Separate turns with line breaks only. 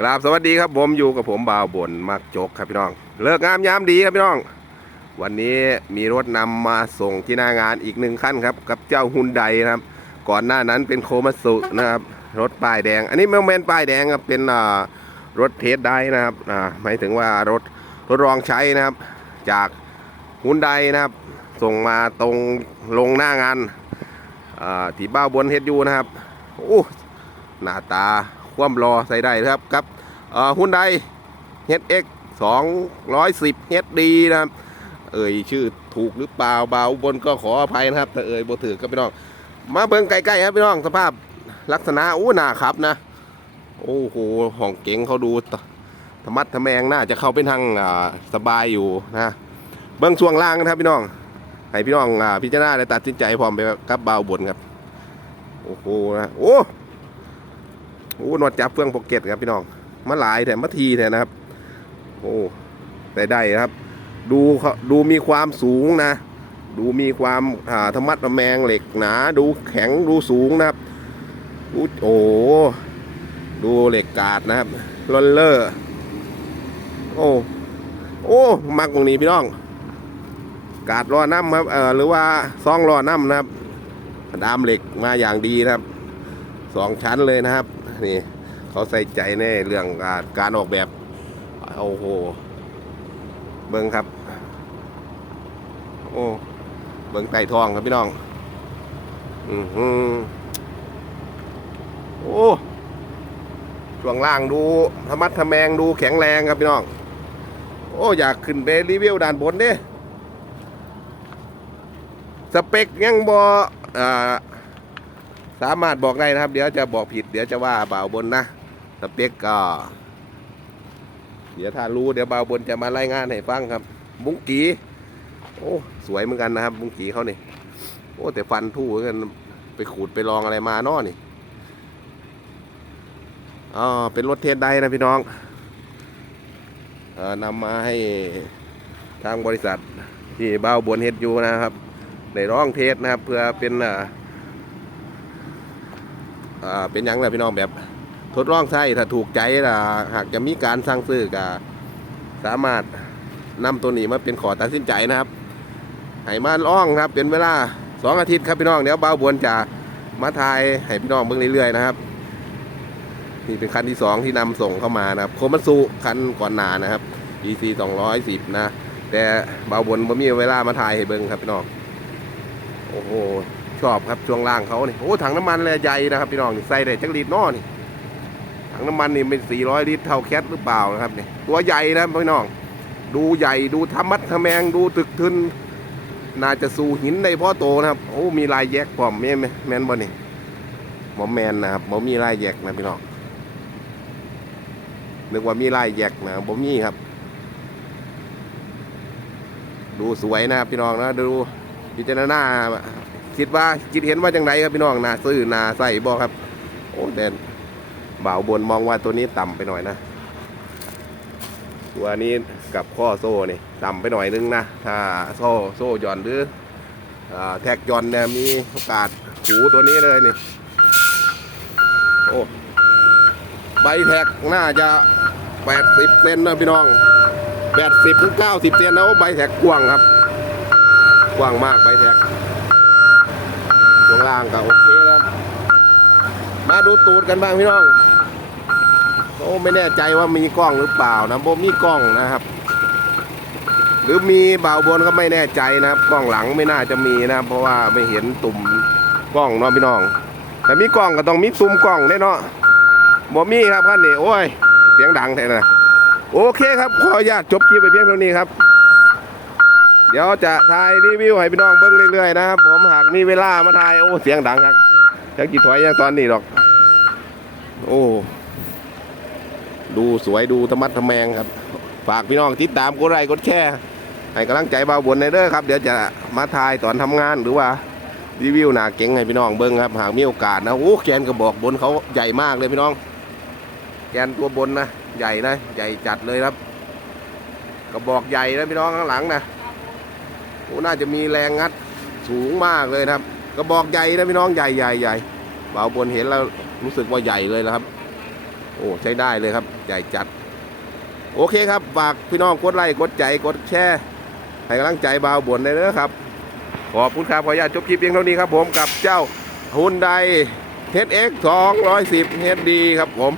กราบสวัสดีครับผมอยู่กับผมบ่าวบนมักจกครับพี่น้อง เลิกงามยามดีครับพี่น้อง วันนี้มีรถนำมาส่งที่หน้างานอีกหนึ่งขั้นครับ กับเจ้าฮุนไดนะครับ ก่อนหน้านั้นเป็นโคมาสุนะครับ รถป้ายแดง อันนี้ไม่แมนป้ายแดงครับเป็นรถเทสได้นะครับหมายถึงว่ารถทดลองใช้นะครับ จากฮุนไดนะครับ ส่งมาตรงลงหน้างานที่บ้าวบนเฮดยูนะครับโอ้หน้าตา คว่ำรอใส่ได้นะครับกับฮุนไดเฮดเอ็กสองร้อยสิบเฮดดีนะครับ เอ่ยชื่อถูกหรือเปล่าเบาบนก็ขออภัยนะครับ แต่เอ่ยบ่ถือก็พี่น้อง มาเบิ่งใกล้ๆครับพี่น้องสภาพลักษณะอู้หนาครับนะ โอ้โหห้องเก๋งเขาดูธรรมัดทะแมงน่าจะเข้าเป็นทางสบายอยู่นะเบิ่งช่วงล่างนะครับพี่น้องให้พี่น้องอพิจารณาและตัดสินใจพร้อมไปกับเบาบนครับ โอ้โหนะโอ้ โอ้นวดจับเฟืองโปกเก็ตครับพี่น้องมาหลายแถมมาทีแถมนะครับ โอ้ได้ได้ครับ ดูเขาดูมีความสูงนะ ดูมีความอ่าธรรมัดระแมงเหล็กหนา ดูแข็งดูสูงนะครับดูโอ้ดูเหล็กกาดนะครับลอนเลอร์ โอ้โอ้มักตรงนี้พี่น้อง กาดรอน้ำครับเอ่อหรือว่าซองรอน้ำนะครับ ดามเหล็กมาอย่างดีนะครับ สองชั้นเลยนะครับ นี่เขาใส่ใจในเรื่องการการออกแบบ โอ้โห เบิ้งครับ โอ้ เบิ้งไต่ทองครับพี่น้อง อือหือโอ้ช่วงล่างดูธรรมัดทะแมงดูแข็งแรงครับพี่น้อง โอ้อยากขึ้นไปรีวิวด้านบนเด้สเปคยังบอ่า สามารถบอกได้นะครับ เดี๋ยวจะบอกผิด เดี๋ยวจะว่าเบาบนนะสเปคก็ เดี๋ยวถ้ารู้เดี๋ยวเบาบนจะมารายงานให้ฟังครับ บุ้งกีโอ้สวยเหมือนกันนะครับ บุ้งกีเขานี่โอ้แต่ฟันทู่กันไปขูดไปลองอะไรมานาะนี่อ๋อเป็นรถเทสได้นะพี่น้องเอ่อนำมาให้ทางบริษัทที่เบ้าบนเฮดอยู่นะครับได้ร้องเทสนะครับ เพื่อเป็นอ่า เป็นยังไงพี่น้องแบบทดลองใช้ถ้าถูกใจล่ะหากจะมีการสั่งซื้อก็สามารถนำตัวนี้มาเป็นขอตัดสินใจนะครับให้มาล่องครับ เป็นเวลาสองอาทิตย์ครับพี่น้องเดี๋ยวเบาบวนจะมาทายให้พี่น้องเบิ่งเรื่อยๆนะครับนี่เป็นคันที่สองที่นำส่งเข้ามานะครับโคมัสุคันก่อนหนานะครับ EC 210นะ แต่เบาบวนบ่มีเวลามาถ่ายให้เบิ่งครับพี่น้องโอ้โห ชอบครับช่วงล่างเขานี่โอ้ถังน้ำมันเลยใหญ่นะครับพี่น้องนี่ใส่ได้จักรีดน้อนี่ถังน้ำมันนี่เป็น 400 ลิตรเท่าแคทหรือเปล่านะครับนี่ตัวใหญ่นะพี่น้อง ดูใหญ่ดูธรรมัดทะแมงดูตึกทึนน่าจะสู่หินในพ่อโตนะครับโอ้มีลายแยกพร้อมแม่นไหมแมนบ่นี่บ่แมนนะครับบ่มีลายแยกนะพี่น้องนึกว่ามีลายแยกนะบ่มีครับ ดูสวยนะครับพี่น้องนะดูพิจารณา คิดว่าคิดเห็นว่าจังไรครับพี่น้องนาซื้อนาใส่บ่ครับ โอ้เด่นบ่าวบนมองว่าตัวนี้ต่ำไปหน่อยนะตัวนี้กับข้อโซ่นี่ต่ำไปหน่อยนึงนะถ้าโซ่โซ่ย่อนหรือแท็กย่อนเนี่ยมีโอกาสหูตัวนี้เลยนี่โอ้ใบแท็กน่าจะ80เซนนะพี่น้อง80ถึง90เซนนะโอ้ใบแท็กกว้างครับ กว้างมากใบแท็ก ช่วงล่างก็โอเคครับ มาดูตูดกันบ้างพี่น้องโอ้ไม่แน่ใจว่ามีกล้องหรือเปล่านะโบมีกล้องนะครับ หรือมีเบาบนก็ไม่แน่ใจนะครับ กล้องหลังไม่น่าจะมีนะ เพราะว่าไม่เห็นตุ่มกล้องเนาะพี่น้อง แต่มีกล้องก็ต้องมีตุ่มกล้องแน่เนาะบ่มีครับท่านนี่โอ้ยเสียงดังแท้นะโอเคครับขออนุญาตจบคลิปไปเพียงเท่านี้ครับ เดี๋ยวจะถ่ายรีวิวให้พี่น้องเบิ้งเรื่อยๆนะครับผมหากมีเวลามาถ่ายโอ้เสียงดังครับจะกี่ถอยยังตอนนี้หรอก โอ้ดูสวยดูธรรมัดทะแมงครับ ฝากพี่น้องติดตามกดไลค์กดแชร์ให้กำลังใจเบาบนในเด้อครับ เดี๋ยวจะมาถ่ายตอนทำงานหรือว่ารีวิวหนาเก๋งให้พี่น้องเบิ้งครับ หากมีโอกาสนะโอ้แกนกระบอกบนเขาใหญ่มากเลยพี่น้อง แกนตัวบนนะใหญ่นะ ใหญ่จัดเลยครับ กระบอกใหญ่นะพี่น้องข้างหลังนะ โอ้น่าจะมีแรงงัดสูงมากเลยนะครับ กระบอกใหญ่นะพี่น้องใหญ่ใหญ่ใหญ่เบาวบนเห็นแล้วรู้สึกว่าใหญ่เลยนะครับ โอ้ใช้ได้เลยครับ ใหญ่จัด โอเคครับฝากพี่น้องกดไลค์กดใจกดแชร์ให้กำลังใจบ่าวบนได้เลยครับ ขอบคุณครับขออนุญาตจบคลิปเพียงเท่านี้ครับ ผมกับเจ้าฮุนได HX 210 HD ครับผม